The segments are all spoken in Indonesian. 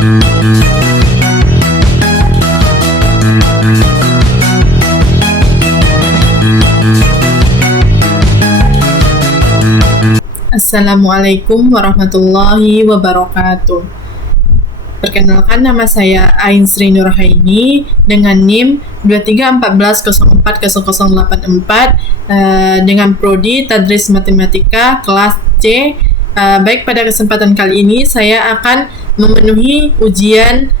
Assalamualaikum warahmatullahi wabarakatuh. Perkenalkan, nama saya Ain Sri Nurhaini dengan NIM 2314040084 dengan prodi Tadris Matematika kelas C. Baik, pada kesempatan kali ini saya akan memenuhi ujian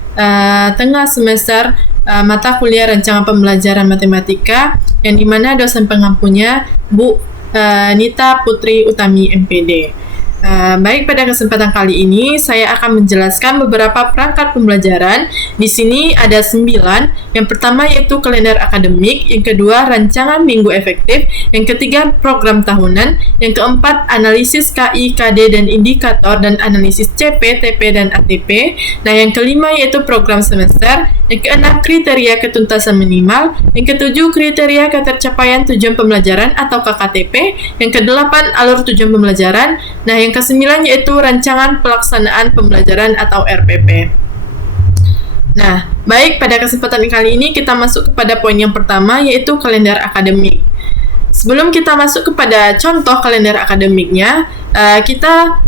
tengah semester mata kuliah rancangan pembelajaran matematika yang dimana dosen pengampunya Bu Nita Putri Utami MPD. Baik, pada kesempatan kali ini saya akan menjelaskan beberapa perangkat pembelajaran. Di sini ada 9. Yang pertama yaitu kalender akademik, yang kedua rancangan minggu efektif, yang ketiga program tahunan, yang keempat analisis KI, KD dan indikator dan analisis CP, TP dan ATP. Nah, yang kelima yaitu program semester, yang keenam kriteria ketuntasan minimal, yang ketujuh kriteria ketercapaian tujuan pembelajaran atau KKTP, yang kedelapan alur tujuan pembelajaran. Nah, yang kesembilan yaitu rancangan pelaksanaan pembelajaran atau RPP. Nah, baik, pada kesempatan kali ini kita masuk kepada poin yang pertama yaitu kalender akademik. Sebelum kita masuk kepada contoh kalender akademiknya, kita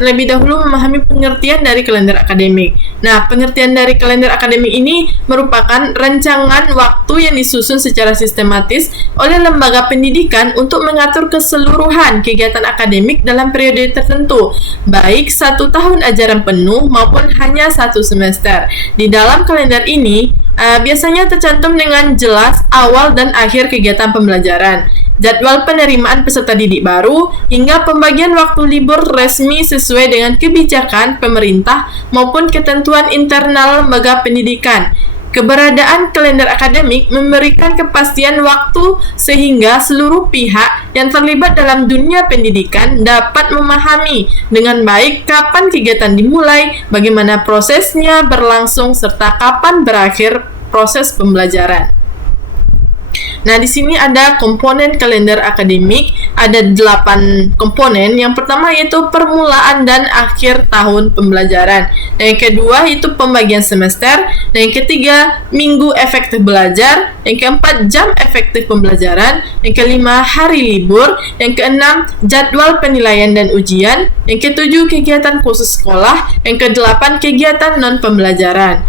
terlebih dahulu memahami pengertian dari kalender akademik. Nah, pengertian dari kalender akademik ini merupakan rancangan waktu yang disusun secara sistematis oleh lembaga pendidikan untuk mengatur keseluruhan kegiatan akademik dalam periode tertentu, baik 1 tahun ajaran penuh maupun hanya 1 semester. Di dalam kalender ini, biasanya tercantum dengan jelas awal dan akhir kegiatan pembelajaran, jadwal penerimaan peserta didik baru, hingga pembagian waktu libur resmi sesuai dengan kebijakan pemerintah maupun ketentuan internal lembaga pendidikan. Keberadaan kalender akademik memberikan kepastian waktu sehingga seluruh pihak yang terlibat dalam dunia pendidikan dapat memahami dengan baik kapan kegiatan dimulai, bagaimana prosesnya berlangsung, serta kapan berakhir proses pembelajaran. Nah, di sini ada komponen kalender akademik, ada 8 komponen. Yang pertama yaitu permulaan dan akhir tahun pembelajaran. Nah, yang kedua yaitu pembagian semester. Nah, yang ketiga minggu efektif belajar. Yang keempat jam efektif pembelajaran. Yang kelima hari libur. Yang keenam jadwal penilaian dan ujian. Yang ketujuh kegiatan khusus sekolah. Yang kedelapan kegiatan non pembelajaran.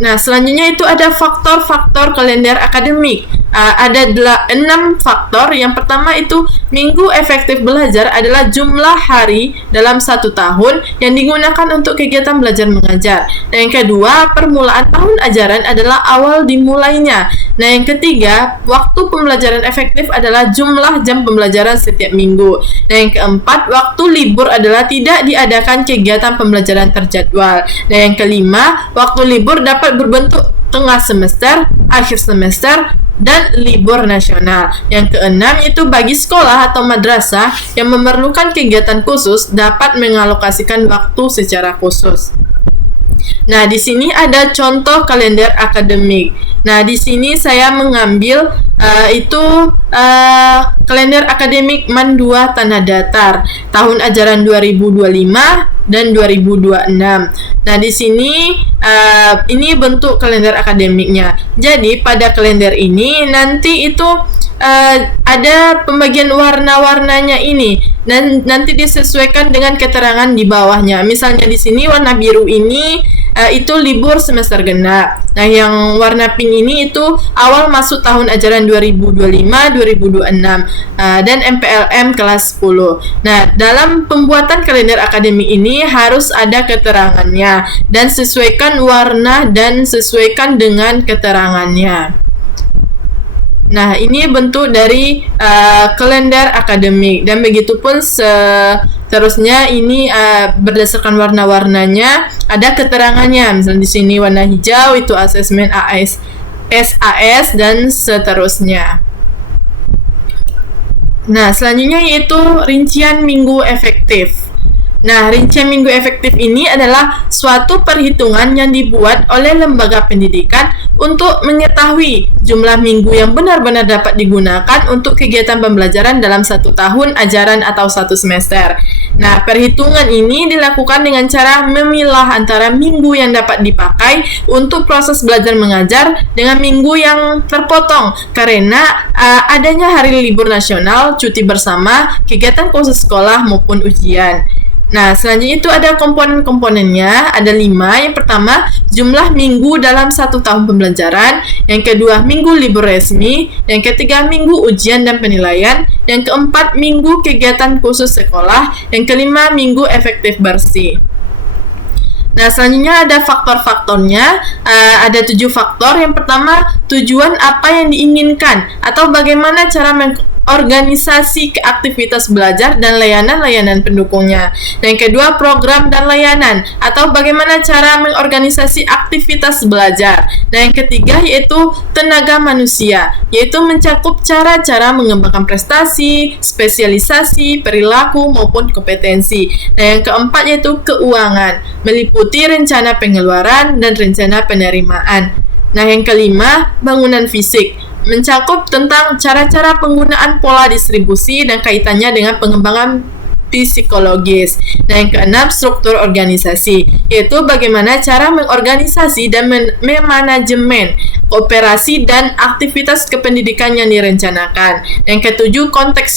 Nah, selanjutnya itu ada faktor-faktor kalender akademik. Ada 6 faktor. Yang pertama itu minggu efektif belajar adalah jumlah hari dalam 1 tahun yang digunakan untuk kegiatan belajar mengajar. Nah, yang kedua, permulaan tahun ajaran adalah awal dimulainya. Nah, yang ketiga, waktu pembelajaran efektif adalah jumlah jam pembelajaran setiap minggu. Nah, yang keempat, waktu libur adalah tidak diadakan kegiatan pembelajaran terjadwal. Nah, yang kelima, waktu libur dapat berbentuk tengah semester, akhir semester, dan libur nasional. Yang keenam itu bagi sekolah atau madrasah yang memerlukan kegiatan khusus dapat mengalokasikan waktu secara khusus. Nah, di sini ada contoh kalender akademik. Nah, di sini saya mengambil kalender akademik MAN 2 Tanah Datar tahun ajaran 2025 dan 2026. Nah, di sini ini bentuk kalender akademiknya. Jadi, pada kalender ini nanti itu ada pembagian warna-warnanya ini dan nanti disesuaikan dengan keterangan di bawahnya. Misalnya di sini warna biru ini itu libur semester genap. Nah, yang warna pink ini itu awal masuk tahun ajaran 2025-2026 dan MPLM kelas 10. Nah, dalam pembuatan kalender akademik ini harus ada keterangannya dan sesuaikan warna dan sesuaikan dengan keterangannya. Nah, ini bentuk dari kalender akademik dan begitupun seterusnya ini berdasarkan warna-warnanya ada keterangannya. Misalnya di sini warna hijau itu asesmen SAS dan seterusnya. Nah, selanjutnya yaitu rincian minggu efektif. Nah, rincian minggu efektif ini adalah suatu perhitungan yang dibuat oleh lembaga pendidikan untuk mengetahui jumlah minggu yang benar-benar dapat digunakan untuk kegiatan pembelajaran dalam 1 tahun ajaran atau 1 semester. Nah, perhitungan ini dilakukan dengan cara memilah antara minggu yang dapat dipakai untuk proses belajar mengajar dengan minggu yang terpotong karena adanya hari libur nasional, cuti bersama, kegiatan khusus sekolah maupun ujian. Nah, selanjutnya itu ada komponen-komponennya, ada 5. Yang pertama, jumlah minggu dalam 1 tahun pembelajaran. Yang kedua, minggu libur resmi. Yang ketiga, minggu ujian dan penilaian. Yang keempat, minggu kegiatan khusus sekolah. Yang kelima, minggu efektif bersih. Nah, selanjutnya ada faktor-faktornya, ada 7 faktor. Yang pertama, tujuan apa yang diinginkan atau bagaimana cara organisasi aktivitas belajar dan layanan-layanan pendukungnya. Yang kedua, program dan layanan atau bagaimana cara mengorganisasi aktivitas belajar. Dan yang ketiga yaitu tenaga manusia, yaitu mencakup cara-cara mengembangkan prestasi, spesialisasi, perilaku maupun kompetensi. Dan yang keempat yaitu keuangan, meliputi rencana pengeluaran dan rencana penerimaan. Nah, yang kelima, bangunan fisik, mencakup tentang cara-cara penggunaan pola distribusi dan kaitannya dengan pengembangan psikologis. Nah, yang keenam, struktur organisasi, yaitu bagaimana cara mengorganisasi dan memanajemen kooperasi dan aktivitas kependidikan yang direncanakan. Yang ketujuh, konteks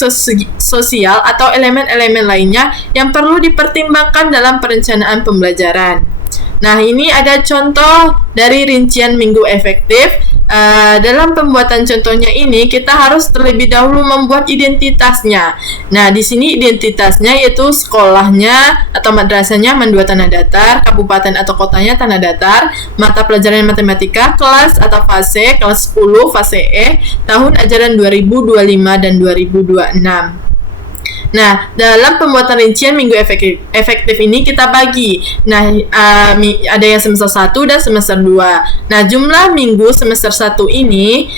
sosial atau elemen-elemen lainnya yang perlu dipertimbangkan dalam perencanaan pembelajaran. Nah, ini ada contoh dari rincian minggu efektif. Dalam pembuatan contohnya ini, kita harus terlebih dahulu membuat identitasnya. Nah, di sini identitasnya yaitu sekolahnya atau madrasahnya Mandua Tanah Datar, kabupaten atau kotanya Tanah Datar, mata pelajaran matematika, kelas atau fase, kelas 10, fase E, tahun ajaran 2025 dan 2026. Nah, dalam pembuatan rincian minggu efektif ini kita bagi. Nah, ada yang semester 1 dan semester 2. Nah, jumlah minggu semester 1 ini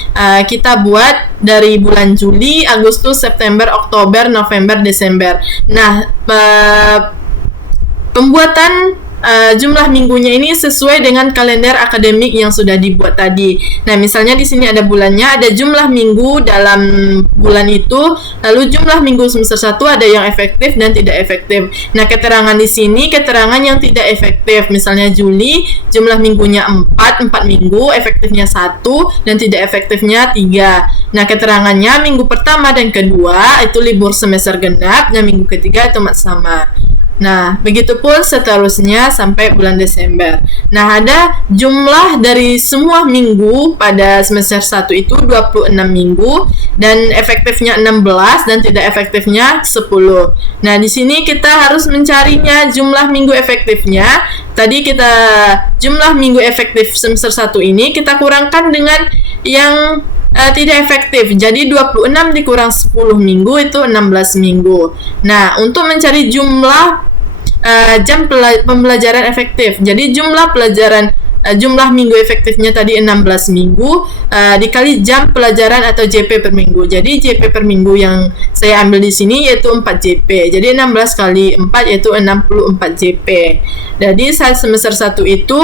kita buat dari bulan Juli, Agustus, September, Oktober, November, Desember. Nah, pembuatan jumlah minggunya ini sesuai dengan kalender akademik yang sudah dibuat tadi. Nah, misalnya di sini ada bulannya, ada jumlah minggu dalam bulan itu, lalu jumlah minggu semester 1 ada yang efektif dan tidak efektif. Nah, keterangan di sini keterangan yang tidak efektif. Misalnya Juli, jumlah minggunya 4 minggu, efektifnya 1 dan tidak efektifnya 3. Nah, keterangannya minggu pertama dan kedua itu libur semester genap, dan minggu ketiga itu sama. Nah, begitupun seterusnya sampai bulan Desember. Nah, ada jumlah dari semua minggu pada semester 1 itu 26 minggu dan efektifnya 16 dan tidak efektifnya 10. Nah, di sini kita harus mencarinya jumlah minggu efektifnya. Tadi kita jumlah minggu efektif semester 1 ini kita kurangkan dengan yang tidak efektif. Jadi 26 dikurang 10 minggu itu 16 minggu. Nah, untuk mencari jumlah jam pembelajaran efektif. Jadi jumlah minggu efektifnya tadi 16 minggu dikali jam pelajaran atau JP per minggu. Jadi JP per minggu yang saya ambil di sini yaitu 4 JP. Jadi 16 kali 4 yaitu 64 JP. Jadi saat semester 1 itu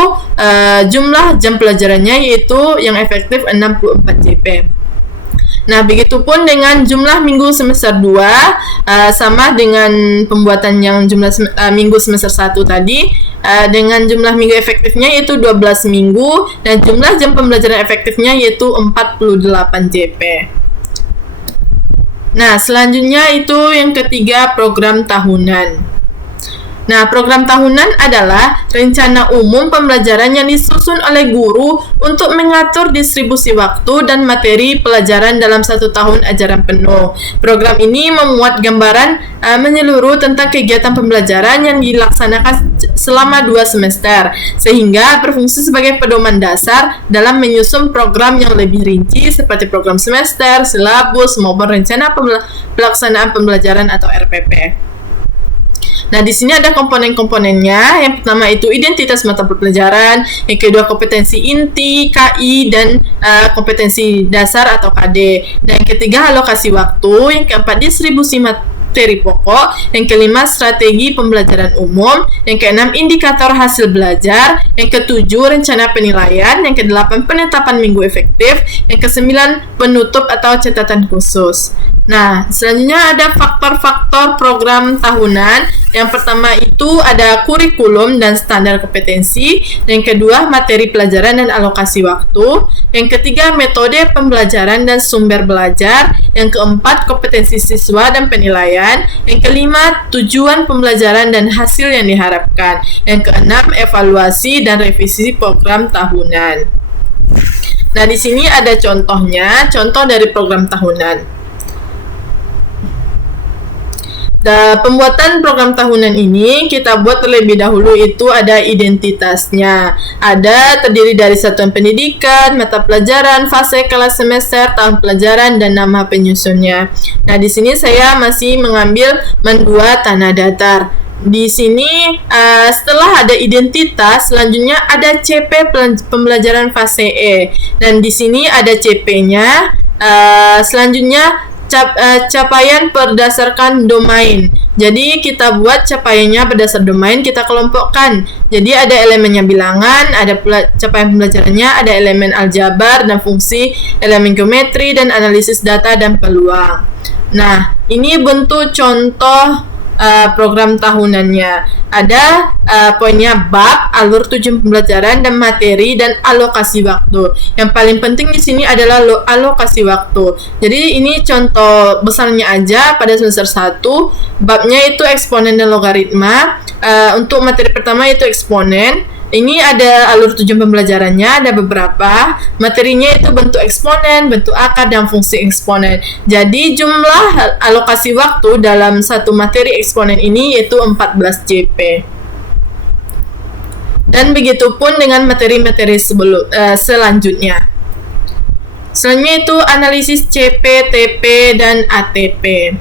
jumlah jam pelajarannya yaitu yang efektif 64 JP. Nah, begitupun dengan jumlah minggu semester 2 sama dengan pembuatan yang jumlah minggu semester 1 tadi dengan jumlah minggu efektifnya yaitu 12 minggu dan jumlah jam pembelajaran efektifnya yaitu 48 JP. Nah, selanjutnya itu yang ketiga, program tahunan. Nah, program tahunan adalah rencana umum pembelajaran yang disusun oleh guru untuk mengatur distribusi waktu dan materi pelajaran dalam 1 tahun ajaran penuh. Program ini memuat gambaran menyeluruh tentang kegiatan pembelajaran yang dilaksanakan selama 2 semester, sehingga berfungsi sebagai pedoman dasar dalam menyusun program yang lebih rinci seperti program semester, silabus, maupun rencana pelaksanaan pembelajaran atau RPP. Nah, di sini ada komponen-komponennya. Yang pertama itu identitas mata pelajaran, yang kedua kompetensi inti, KI, dan kompetensi dasar atau KD. Dan yang ketiga alokasi waktu, yang keempat distribusi materi pokok, yang kelima strategi pembelajaran umum, yang keenam indikator hasil belajar, yang ketujuh rencana penilaian, yang kedelapan penetapan minggu efektif, yang kesembilan penutup atau catatan khusus. Nah, selanjutnya ada faktor-faktor program tahunan. Yang pertama itu ada kurikulum dan standar kompetensi, yang kedua materi pelajaran dan alokasi waktu, yang ketiga metode pembelajaran dan sumber belajar, yang keempat kompetensi siswa dan penilaian, yang kelima tujuan pembelajaran dan hasil yang diharapkan, yang keenam evaluasi dan revisi program tahunan. Nah, di sini ada contohnya, contoh dari program tahunan. Pembuatan program tahunan ini kita buat terlebih dahulu itu ada identitasnya. Ada terdiri dari satuan pendidikan, mata pelajaran, fase, kelas, semester, tahun pelajaran, dan nama penyusunnya. Nah, di sini saya masih mengambil mendua tanah datar. Di sini setelah ada identitas, selanjutnya ada CP pembelajaran fase E. Dan di sini ada CP-nya. Selanjutnya capaian berdasarkan domain. Jadi kita buat capaiannya berdasar domain, kita kelompokkan. Jadi ada elemennya bilangan, ada capaian pembelajarannya, ada elemen aljabar dan fungsi, elemen geometri dan analisis data dan peluang. Nah, ini bentuk contoh program tahunannya. Ada poinnya bab, alur tujuan pembelajaran dan materi dan alokasi waktu. Yang paling penting di sini adalah alokasi waktu. Jadi ini contoh besarnya aja pada semester 1. Babnya itu eksponen dan logaritma. Untuk materi pertama itu eksponen. Ini ada alur tujuan pembelajarannya, ada beberapa. Materinya itu bentuk eksponen, bentuk akar, dan fungsi eksponen. Jadi jumlah alokasi waktu dalam satu materi eksponen ini yaitu 14 JP. Dan begitupun dengan materi-materi selanjutnya. Selanjutnya itu analisis CP, TP, dan ATP.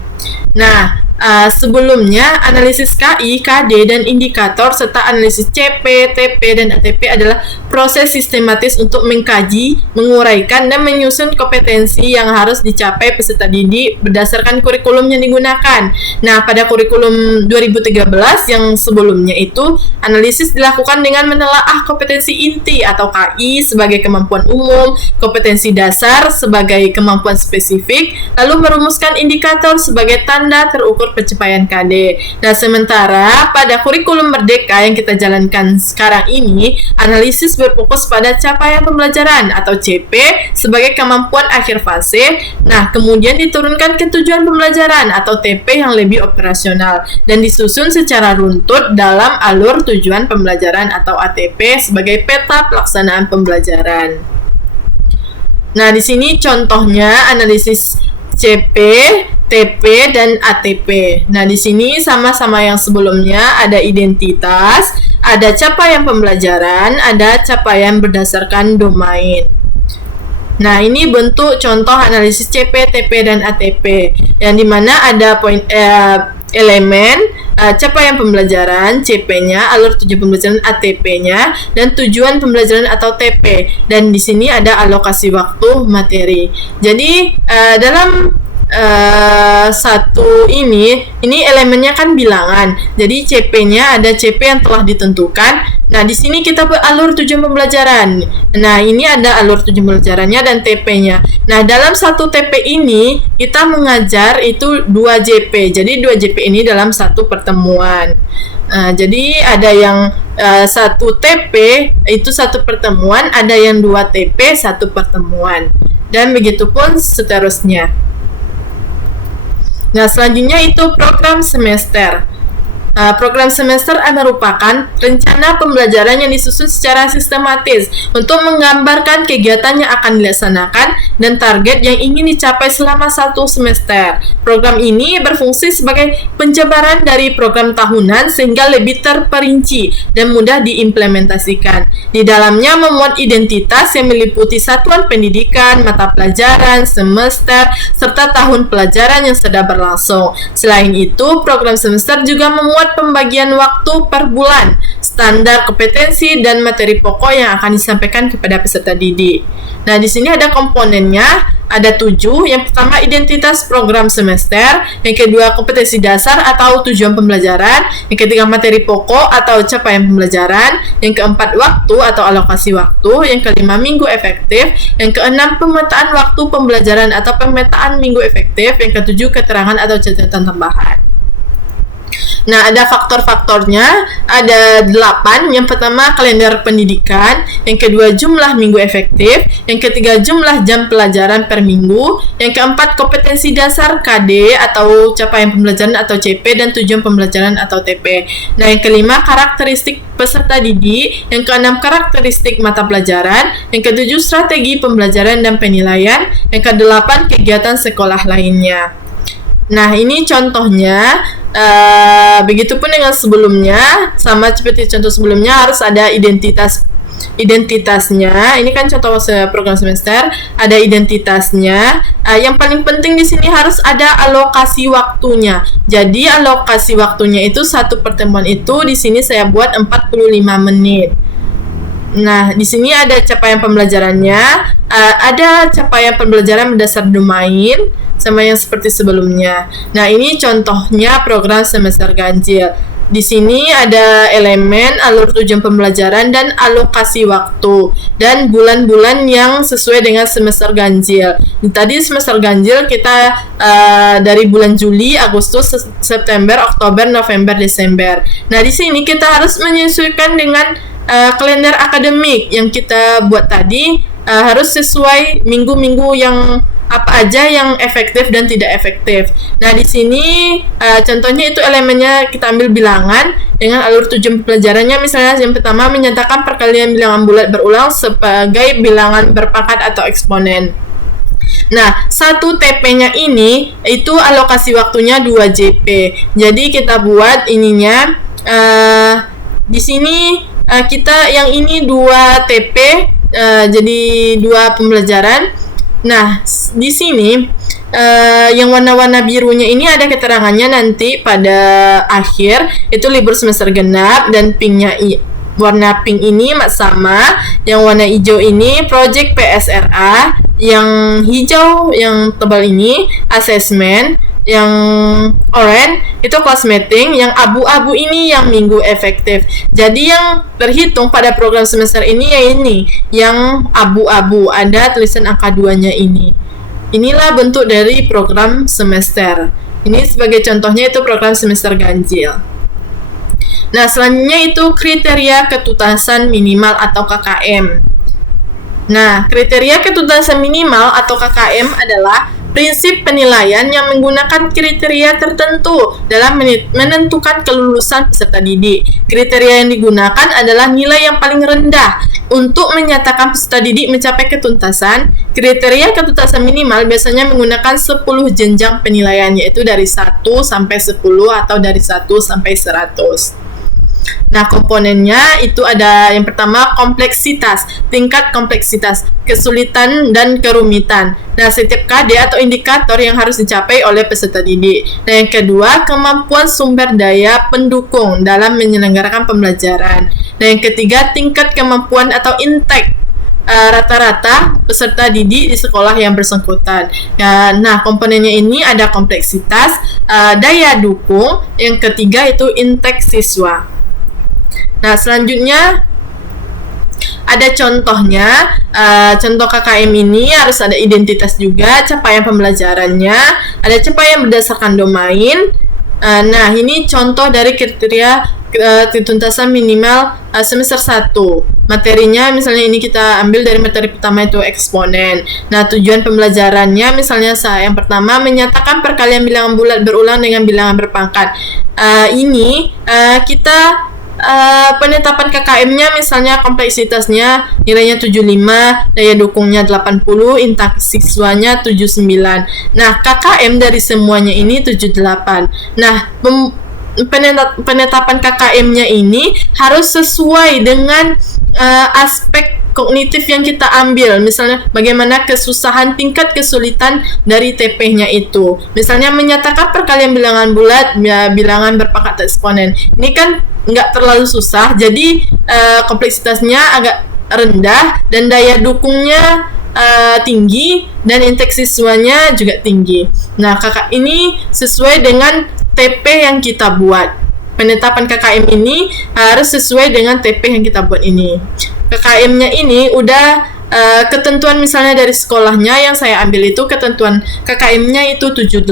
Nah, sebelumnya analisis KI, KD, dan indikator serta analisis CP, TP, dan ATP adalah proses sistematis untuk mengkaji, menguraikan, dan menyusun kompetensi yang harus dicapai peserta didik berdasarkan kurikulum yang digunakan. Nah, pada kurikulum 2013 yang sebelumnya itu, analisis dilakukan dengan menelaah kompetensi inti atau KI sebagai kemampuan umum, kompetensi dasar sebagai kemampuan spesifik, lalu merumuskan indikator sebagai tanda terukur pencapaian KD. Nah, sementara pada kurikulum merdeka yang kita jalankan sekarang ini, analisis berfokus pada capaian pembelajaran atau CP sebagai kemampuan akhir fase. Nah, kemudian diturunkan ke tujuan pembelajaran atau TP yang lebih operasional dan disusun secara runtut dalam alur tujuan pembelajaran atau ATP sebagai peta pelaksanaan pembelajaran. Nah, di sini contohnya analisis CP, TP, dan ATP. Nah, di sini sama-sama yang sebelumnya, ada identitas, ada capaian pembelajaran, ada capaian berdasarkan domain. Nah, ini bentuk contoh analisis CP, TP, dan ATP, yang dimana ada poin elemen, capaian pembelajaran, CP-nya, alur tujuan pembelajaran, ATP-nya, dan tujuan pembelajaran atau TP. Dan di sini ada alokasi waktu materi. Jadi dalam satu ini elemennya kan bilangan. Jadi CP-nya ada CP yang telah ditentukan. Nah, di sini kita alur tujuan pembelajaran. Nah, ini ada alur tujuan pembelajarannya dan TP-nya. Nah, dalam satu TP ini kita mengajar itu 2 JP. Jadi 2 JP ini dalam satu pertemuan. Jadi ada yang 1 TP itu 1 pertemuan, ada yang 2 TP 1 pertemuan. Dan begitupun seterusnya. Nah, selanjutnya itu program semester. Program semester merupakan rencana pembelajaran yang disusun secara sistematis untuk menggambarkan kegiatan yang akan dilaksanakan dan target yang ingin dicapai selama 1 semester. Program ini berfungsi sebagai penjabaran dari program tahunan sehingga lebih terperinci dan mudah diimplementasikan. Di dalamnya memuat identitas yang meliputi satuan pendidikan, mata pelajaran, semester, serta tahun pelajaran yang sedang berlangsung. Selain itu, program semester juga memuat pembagian waktu per bulan standar kompetensi dan materi pokok yang akan disampaikan kepada peserta didik. Nah, di sini ada komponennya, ada 7. Yang pertama, identitas program semester. Yang kedua, kompetensi dasar atau tujuan pembelajaran. Yang ketiga, materi pokok atau capaian pembelajaran. Yang keempat, waktu atau alokasi waktu. Yang kelima, minggu efektif. Yang keenam, pemetaan waktu pembelajaran atau pemetaan minggu efektif. Yang ketujuh, keterangan atau catatan tambahan. Nah, ada faktor-faktornya, ada 8. Yang pertama, kalender pendidikan. Yang kedua, jumlah minggu efektif. Yang ketiga, jumlah jam pelajaran per minggu. Yang keempat, kompetensi dasar KD atau capaian pembelajaran atau CP, dan tujuan pembelajaran atau TP. Nah, yang kelima, karakteristik peserta didik. Yang keenam, karakteristik mata pelajaran. Yang ketujuh, strategi pembelajaran dan penilaian. Yang kedelapan, kegiatan sekolah lainnya. Nah, ini contohnya. Begitupun dengan sebelumnya, sama seperti contoh sebelumnya, harus ada identitasnya. Ini kan contoh program semester, ada identitasnya. Yang paling penting di sini harus ada alokasi waktunya. Jadi alokasi waktunya itu satu pertemuan itu di sini saya buat 45 menit. Nah, di sini ada capaian pembelajarannya, ada capaian pembelajaran berdasar domain, sama yang seperti sebelumnya. Nah, ini contohnya program semester ganjil. Di sini ada elemen, alur tujuan pembelajaran, dan alokasi waktu, dan bulan-bulan yang sesuai dengan semester ganjil. Tadi semester ganjil kita dari bulan Juli, Agustus, September, Oktober, November, Desember. Nah, di sini kita harus menyesuaikan dengan kalender akademik yang kita buat tadi, harus sesuai minggu-minggu yang apa aja yang efektif dan tidak efektif. Nah, di sini contohnya itu elemennya kita ambil bilangan dengan alur tujuan pelajarannya. Misalnya yang pertama, menyatakan perkalian bilangan bulat berulang sebagai bilangan berpangkat atau eksponen. Nah, 1 TP-nya ini itu alokasi waktunya 2 JP. Jadi kita buat ininya di sini kita yang ini 2 TP, jadi 2 pembelajaran. Nah, di sini yang warna-warna birunya ini ada keterangannya nanti pada akhir, itu libur semester genap, dan pinknya warna pink ini sama. Yang warna hijau ini project PSRA, yang hijau yang tebal ini asesmen, yang oranye itu class meeting, yang abu-abu ini yang minggu efektif. Jadi yang terhitung pada program semester ini ya ini, yang abu-abu, ada tulisan angka 2-nya ini. Inilah bentuk dari program semester. Ini sebagai contohnya itu program semester ganjil. Nah, selanjutnya itu kriteria ketuntasan minimal atau KKM. Nah, kriteria ketuntasan minimal atau KKM adalah prinsip penilaian yang menggunakan kriteria tertentu dalam menentukan kelulusan peserta didik. Kriteria yang digunakan adalah nilai yang paling rendah untuk menyatakan peserta didik mencapai ketuntasan. Kriteria ketuntasan minimal biasanya menggunakan 10 jenjang penilaian, yaitu dari 1 sampai 10 atau dari 1 sampai 100. Nah, komponennya itu ada yang pertama, kompleksitas, tingkat kompleksitas, kesulitan dan kerumitan. Nah, setiap KD atau indikator yang harus dicapai oleh peserta didik. Nah, yang kedua, kemampuan sumber daya pendukung dalam menyelenggarakan pembelajaran. Nah, yang ketiga, tingkat kemampuan atau intake rata-rata peserta didik di sekolah yang bersangkutan. Nah, komponennya ini ada kompleksitas, daya dukung, yang ketiga itu intake siswa. Nah, selanjutnya ada contohnya. Contoh KKM ini harus ada identitas juga, capaian pembelajarannya, ada capaian berdasarkan domain. Nah, ini contoh dari kriteria ketuntasan minimal semester 1. Materinya misalnya ini kita ambil dari materi pertama itu eksponen. Nah, tujuan pembelajarannya misalnya yang pertama, menyatakan perkalian bilangan bulat berulang dengan bilangan berpangkat. Ini kita penetapan KKM-nya misalnya kompleksitasnya nilainya 75, daya dukungnya 80, intake siswanya 79. Nah, KKM dari semuanya ini 78. Nah, penetapan KKM-nya ini harus sesuai dengan aspek kognitif yang kita ambil. Misalnya bagaimana kesusahan tingkat kesulitan dari TP-nya itu. Misalnya menyatakan perkalian bilangan bulat, bilangan berpangkat eksponen. Ini kan nggak terlalu susah, jadi kompleksitasnya agak rendah dan daya dukungnya tinggi dan interaksi siswanya juga tinggi. Nah, KK ini sesuai dengan TP yang kita buat. Penetapan KKM ini harus sesuai dengan TP yang kita buat ini. KKM-nya ini udah ketentuan misalnya dari sekolahnya yang saya ambil itu ketentuan KKM-nya itu 78.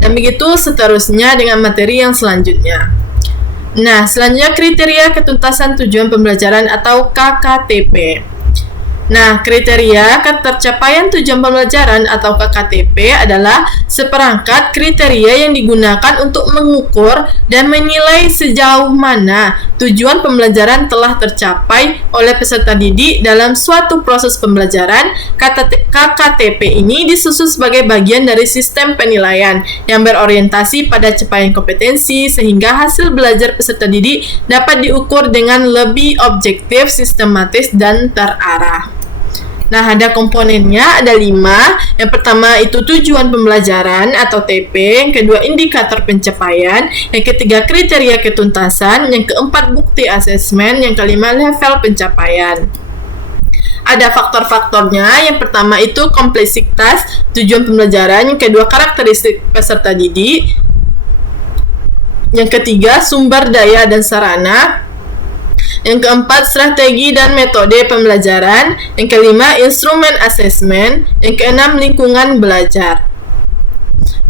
Dan begitu seterusnya dengan materi yang selanjutnya. Nah, selanjutnya kriteria ketuntasan tujuan pembelajaran atau KKTP. Nah, kriteria ketercapaian tujuan pembelajaran atau KKTP adalah seperangkat kriteria yang digunakan untuk mengukur dan menilai sejauh mana tujuan pembelajaran telah tercapai oleh peserta didik dalam suatu proses pembelajaran. KKTP ini disusun sebagai bagian dari sistem penilaian yang berorientasi pada capaian kompetensi sehingga hasil belajar peserta didik dapat diukur dengan lebih objektif, sistematis, dan terarah. Nah, ada komponennya, ada 5. Yang pertama itu tujuan pembelajaran atau TP, yang kedua indikator pencapaian, yang ketiga kriteria ketuntasan, yang keempat bukti asesmen, yang kelima level pencapaian. Ada faktor-faktornya. Yang pertama itu kompleksitas tujuan pembelajaran, yang kedua karakteristik peserta didik, yang ketiga sumber daya dan sarana, yang keempat strategi dan metode pembelajaran, yang kelima instrumen asesmen, yang keenam lingkungan belajar.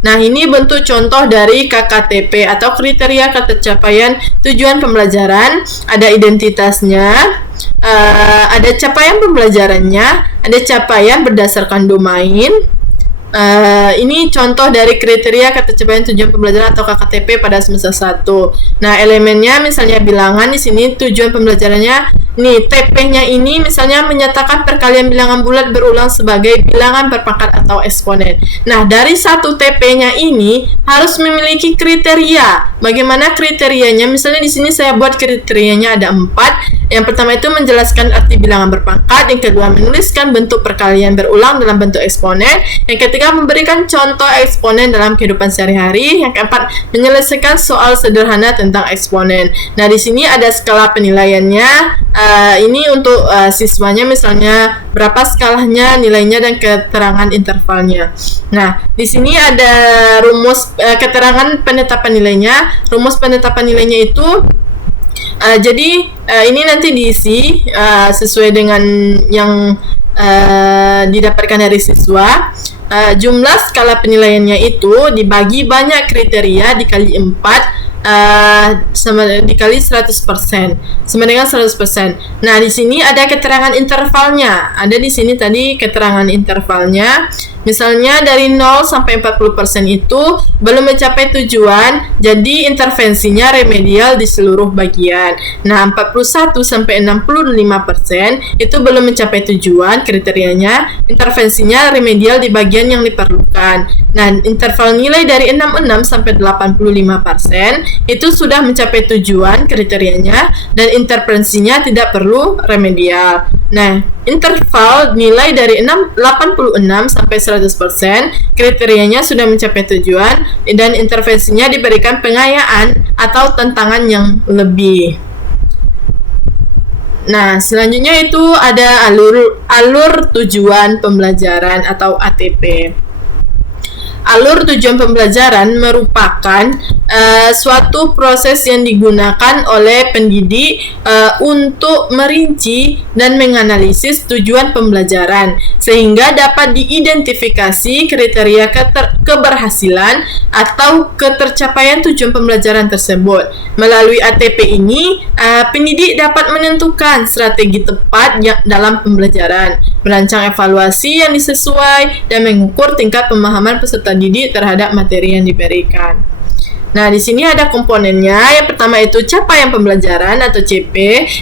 Nah, ini bentuk contoh dari KKTP atau kriteria ketercapaian tujuan pembelajaran. Ada identitasnya, ada capaian pembelajarannya, ada capaian berdasarkan domain. Ini contoh dari kriteria ketercapaian tujuan pembelajaran atau KKTP pada semester 1. Nah, elemennya misalnya bilangan di sini tujuan pembelajarannya. Nih, TP-nya ini misalnya menyatakan perkalian bilangan bulat berulang sebagai bilangan berpangkat atau eksponen. Nah, dari satu TP-nya ini harus memiliki kriteria. Bagaimana kriterianya? Misalnya di sini saya buat kriterianya ada 4. Yang pertama itu menjelaskan arti bilangan berpangkat, yang kedua menuliskan bentuk perkalian berulang dalam bentuk eksponen, yang ketiga memberikan contoh eksponen dalam kehidupan sehari-hari, yang keempat menyelesaikan soal sederhana tentang eksponen. Nah, di sini ada skala penilaiannya. Ini untuk siswanya misalnya berapa skalanya, nilainya, dan keterangan intervalnya. Nah, di sini ada rumus keterangan penetapan nilainya. Rumus penetapan nilainya itu jadi ini nanti diisi sesuai dengan yang didapatkan dari siswa. Jumlah skala penilaiannya itu dibagi banyak kriteria dikali 4 sama dikali 100%, sama dengan 100%. Nah, di sini ada keterangan intervalnya. Ada di sini tadi keterangan intervalnya. Misalnya dari 0 sampai 40% itu belum mencapai tujuan, jadi intervensinya remedial di seluruh bagian. Nah, 41 sampai 65% itu belum mencapai tujuan, kriterianya intervensinya remedial di bagian yang diperlukan. Nah, interval nilai dari 66 sampai 85% itu sudah mencapai tujuan, kriterianya, dan intervensinya tidak perlu remedial. Nah, interval nilai dari 86 sampai 100%, kriterianya sudah mencapai tujuan, dan intervensinya diberikan pengayaan atau tantangan yang lebih. Nah, selanjutnya itu ada alur tujuan pembelajaran atau ATP. Alur tujuan pembelajaran merupakan suatu proses yang digunakan oleh pendidik untuk merinci dan menganalisis tujuan pembelajaran sehingga dapat diidentifikasi kriteria keberhasilan atau ketercapaian tujuan pembelajaran tersebut. Melalui ATP ini, pendidik dapat menentukan strategi tepat dalam pembelajaran, merancang evaluasi yang disesuai, dan mengukur tingkat pemahaman peserta didik terhadap materi yang diberikan. Nah, di sini ada komponennya. Yang pertama itu capaian pembelajaran atau CP,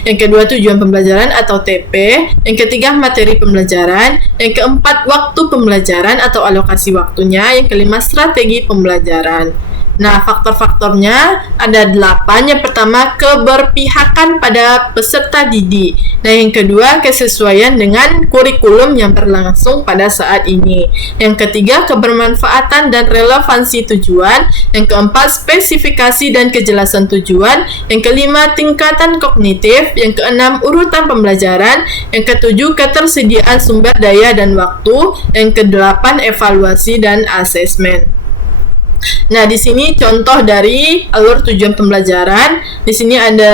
yang kedua tujuan pembelajaran atau TP, yang ketiga materi pembelajaran, yang keempat waktu pembelajaran atau alokasi waktunya, yang kelima strategi pembelajaran. Nah, faktor-faktornya ada 8. Yang pertama, keberpihakan pada peserta didik. Nah, yang kedua, kesesuaian dengan kurikulum yang berlangsung pada saat ini. Yang ketiga, kebermanfaatan dan relevansi tujuan. Yang keempat, spesifikasi dan kejelasan tujuan. Yang kelima, tingkatan kognitif. Yang keenam, urutan pembelajaran. Yang ketujuh, ketersediaan sumber daya dan waktu. Yang kedelapan, evaluasi dan asesmen. Nah, di sini contoh dari alur tujuan pembelajaran. Di sini ada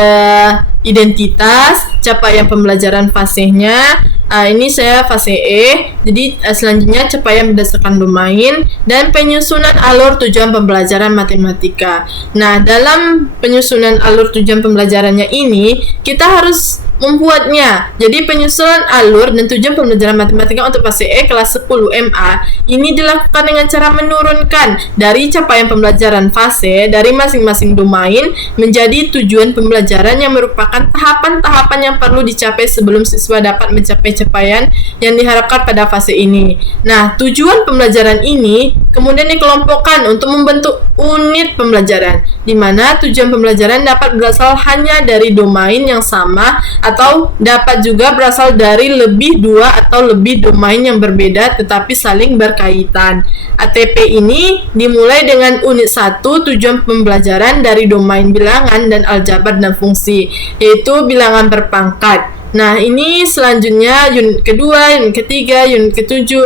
identitas, capaian pembelajaran fasenya. Ini saya fase E. Jadi selanjutnya capaian berdasarkan domain dan penyusunan alur tujuan pembelajaran matematika. Nah, dalam penyusunan alur tujuan pembelajarannya ini kita harus membuatnya. Jadi penyusunan alur dan tujuan pembelajaran matematika untuk fase E kelas 10 MA ini dilakukan dengan cara menurunkan dari capaian pembelajaran fase dari masing-masing domain menjadi tujuan pembelajaran yang merupakan tahapan-tahapan yang perlu dicapai sebelum siswa dapat mencapai capaian yang diharapkan pada fase ini. Nah, tujuan pembelajaran ini kemudian dikelompokkan untuk membentuk unit pembelajaran, di mana tujuan pembelajaran dapat berasal hanya dari domain yang sama atau dapat juga berasal dari dua atau lebih domain yang berbeda tetapi saling berkaitan. ATP ini dimulai dengan unit 1 tujuan pembelajaran dari domain bilangan dan aljabar dan fungsi, yaitu bilangan berpangkat. Nah, ini selanjutnya unit kedua, unit ketiga, unit ketujuh,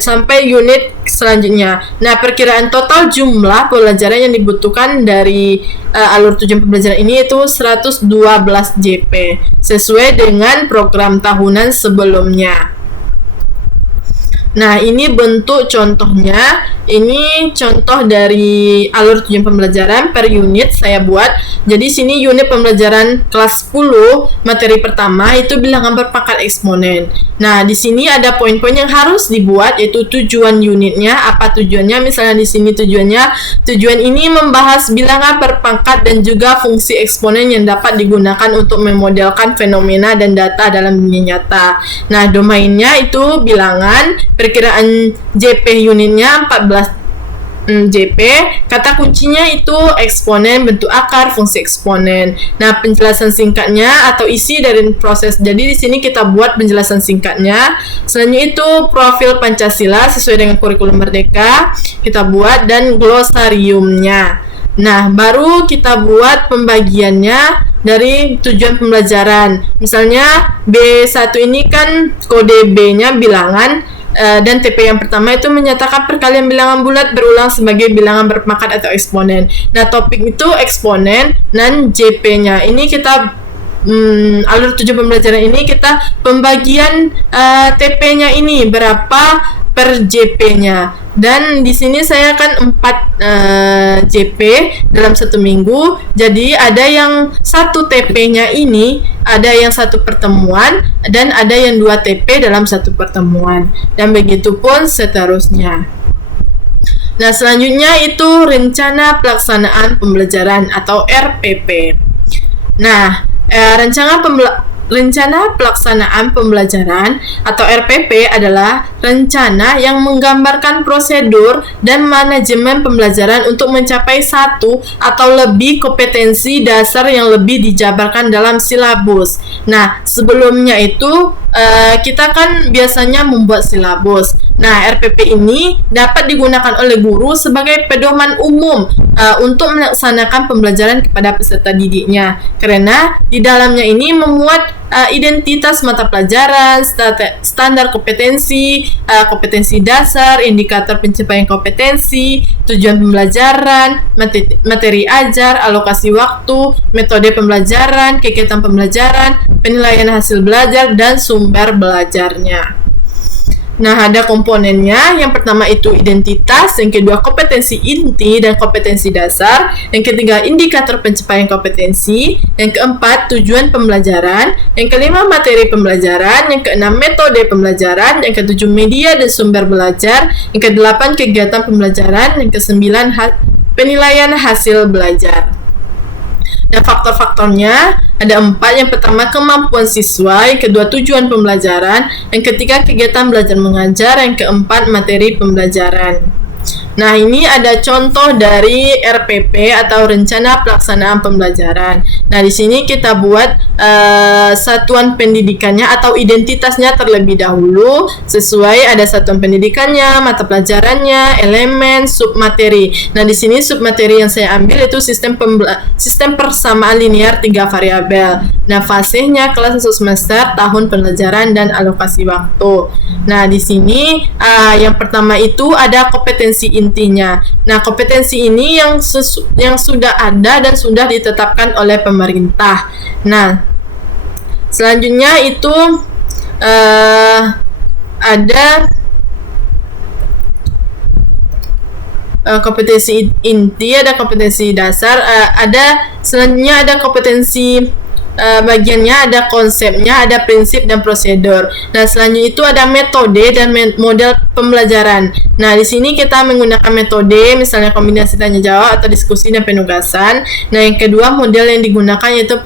sampai unit selanjutnya. Nah, perkiraan total jumlah pelajaran yang dibutuhkan dari alur tujuan pembelajaran ini itu 112 JP, sesuai dengan program tahunan sebelumnya. Nah, ini bentuk contohnya. Ini contoh dari alur tujuan pembelajaran per unit saya buat. Jadi sini unit pembelajaran kelas 10 materi pertama itu bilangan berpangkat eksponen. Nah, di sini ada poin-poin yang harus dibuat, yaitu tujuan unitnya. Apa tujuannya? Misalnya di sini tujuan ini membahas bilangan berpangkat dan juga fungsi eksponen yang dapat digunakan untuk memodelkan fenomena dan data dalam dunia nyata. Nah, domainnya itu bilangan, perkiraan JP unitnya 14 JP, kata kuncinya itu eksponen, bentuk akar, fungsi eksponen. Nah, penjelasan singkatnya atau isi dari proses. Jadi di sini kita buat penjelasan singkatnya. Selanjutnya itu profil Pancasila sesuai dengan kurikulum Merdeka kita buat dan glosariumnya. Nah, baru kita buat pembagiannya dari tujuan pembelajaran. Misalnya B1 ini kan kode B-nya bilangan, dan TP yang pertama itu menyatakan perkalian bilangan bulat berulang sebagai bilangan berpangkat atau eksponen. Nah, topik itu eksponen dan JP-nya. Ini kita alur tujuan pembelajaran ini kita pembagian TP-nya ini berapa per JP-nya. Dan di sini saya akan 4 JP dalam 1 minggu. Jadi ada yang 1 TP-nya ini, ada yang 1 pertemuan, dan ada yang 2 TP dalam 1 pertemuan. Dan begitu pun seterusnya. Nah, selanjutnya itu rencana pelaksanaan pembelajaran atau RPP. Nah, Rencana pelaksanaan pembelajaran atau RPP adalah rencana yang menggambarkan prosedur dan manajemen pembelajaran untuk mencapai satu atau lebih kompetensi dasar yang lebih dijabarkan dalam silabus. Nah, sebelumnya itu kita kan biasanya membuat silabus. Nah, RPP ini dapat digunakan oleh guru sebagai pedoman umum untuk melaksanakan pembelajaran kepada peserta didiknya, karena di dalamnya ini memuat identitas mata pelajaran, standar kompetensi, kompetensi dasar, indikator pencapaian kompetensi, tujuan pembelajaran, materi ajar, alokasi waktu, metode pembelajaran, kegiatan pembelajaran, penilaian hasil belajar, dan sumber belajarnya. Nah, ada komponennya. Yang pertama itu identitas, yang kedua kompetensi inti dan kompetensi dasar, yang ketiga indikator pencapaian kompetensi, yang keempat tujuan pembelajaran, yang kelima materi pembelajaran, yang keenam metode pembelajaran, yang ketujuh media dan sumber belajar, yang kedelapan kegiatan pembelajaran, yang kesembilan penilaian hasil belajar. Dan faktor-faktornya ada 4. Yang pertama kemampuan siswa, yang kedua tujuan pembelajaran, yang ketiga kegiatan belajar mengajar, yang keempat materi pembelajaran. Nah, ini ada contoh dari RPP atau Rencana Pelaksanaan Pembelajaran. Nah, di sini kita buat satuan pendidikannya atau identitasnya terlebih dahulu, sesuai ada satuan pendidikannya, mata pelajarannya, elemen, submateri. Nah, di sini submateri yang saya ambil itu sistem persamaan linear 3 variabel. Nah, fasenya kelas 1 semester, tahun pembelajaran, dan alokasi waktu. Nah, di sini yang pertama itu ada kompetensi intinya. Nah, kompetensi ini yang sudah ada dan sudah ditetapkan oleh pemerintah. Nah, selanjutnya itu ada kompetensi inti, ada kompetensi dasar, selanjutnya ada kompetensi bagiannya, ada konsepnya, ada prinsip dan prosedur. Nah, selanjutnya itu ada metode dan model pembelajaran. Nah, di sini kita menggunakan metode, misalnya kombinasi tanya jawab atau diskusi dan penugasan. Nah, yang kedua model yang digunakan yaitu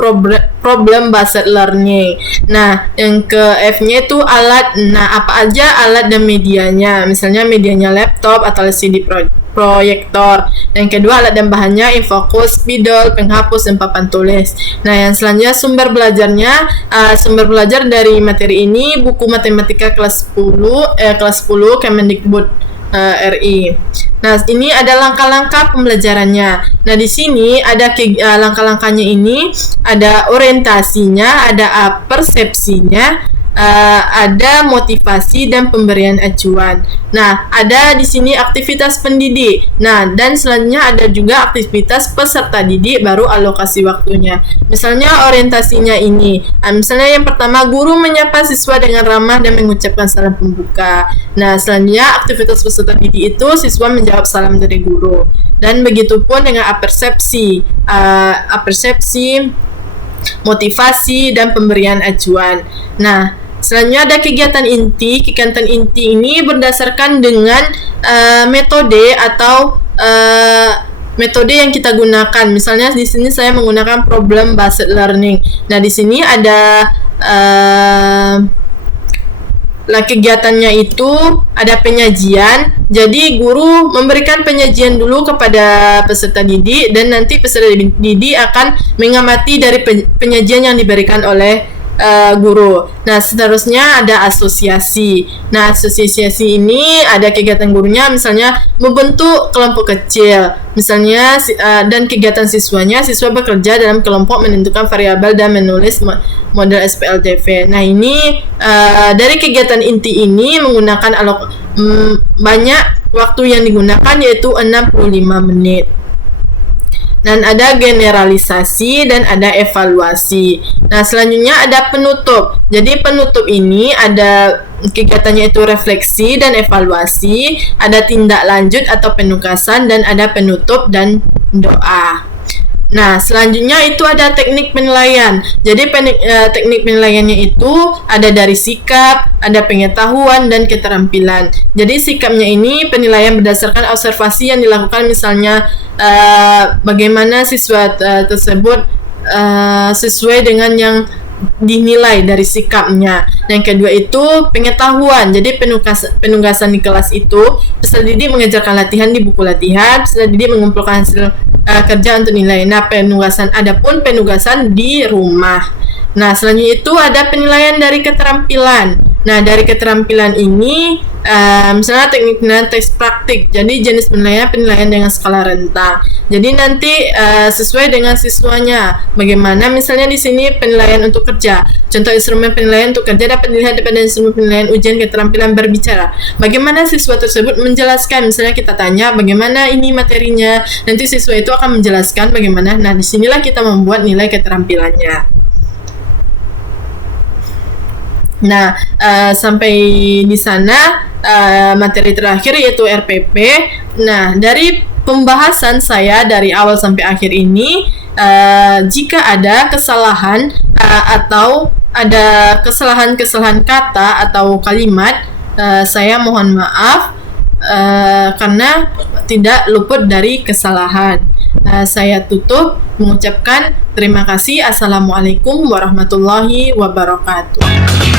problem based learning. Nah, yang ke F-nya itu alat. Nah, apa aja alat dan medianya? Misalnya medianya laptop atau LCD proyektor. Yang kedua alat dan bahannya infokus, spidol, penghapus, dan papan tulis. Nah, yang selanjutnya sumber belajarnya, sumber belajar dari materi ini buku matematika kelas 10 Kemendikbud RI. Nah, ini ada langkah-langkah pembelajarannya. Nah, di sini ada langkah-langkahnya ini, ada orientasinya, ada persepsinya, ada motivasi dan pemberian acuan. Nah, ada di sini aktivitas pendidik. Nah, dan selanjutnya ada juga aktivitas peserta didik, baru alokasi waktunya. Misalnya orientasinya ini, misalnya yang pertama guru menyapa siswa dengan ramah dan mengucapkan salam pembuka. Nah, selanjutnya aktivitas peserta didik itu siswa menjawab salam dari guru. Dan begitupun dengan apersepsi, motivasi dan pemberian acuan. Nah, selanjutnya ada kegiatan inti. Kegiatan inti ini berdasarkan dengan metode atau metode yang kita gunakan. Misalnya di sini saya menggunakan problem based learning. Nah, di sini ada kegiatannya itu ada penyajian. Jadi guru memberikan penyajian dulu kepada peserta didik, dan nanti peserta didik akan mengamati dari penyajian yang diberikan oleh guru. Nah, seterusnya ada asosiasi. Nah, asosiasi ini ada kegiatan gurunya, misalnya membentuk kelompok kecil, misalnya dan kegiatan siswanya, siswa bekerja dalam kelompok menentukan variabel dan menulis model SPLJV. Nah, ini dari kegiatan inti ini menggunakan banyak waktu yang digunakan, yaitu 65 menit. Dan ada generalisasi dan ada evaluasi. Nah, selanjutnya ada penutup. Jadi penutup ini ada kegiatannya itu refleksi dan evaluasi, ada tindak lanjut atau penugasan, dan ada penutup dan doa. Nah, selanjutnya itu ada teknik penilaian. Jadi teknik penilaiannya itu ada dari sikap, ada pengetahuan, dan keterampilan. Jadi sikapnya ini penilaian berdasarkan observasi yang dilakukan, misalnya bagaimana siswa tersebut sesuai dengan yang dinilai dari sikapnya. Yang kedua itu pengetahuan. Jadi penugasan di kelas itu peserta didik mengerjakan latihan di buku latihan, peserta didik mengumpulkan hasil kerja untuk nilai. Nah, adapun penugasan di rumah. Nah, selanjutnya itu ada penilaian dari keterampilan. Nah, dari keterampilan ini misalnya teknik penilaian teks praktik. Jadi jenis penilaian dengan skala rentang. Jadi nanti sesuai dengan siswanya. Bagaimana misalnya di sini penilaian untuk kerja. Contoh instrumen penilaian untuk kerja dapat dilihat pada instrumen penilaian ujian keterampilan berbicara. Bagaimana siswa tersebut menjelaskan. Misalnya kita tanya bagaimana ini materinya. Nanti siswa itu akan menjelaskan bagaimana. Nah, disinilah kita membuat nilai keterampilannya. Nah, sampai di sana materi terakhir yaitu RPP. Nah, dari pembahasan saya dari awal sampai akhir ini, jika ada kesalahan atau ada kesalahan kata atau kalimat, saya mohon maaf karena tidak luput dari kesalahan. Saya tutup mengucapkan terima kasih. Assalamualaikum warahmatullahi wabarakatuh.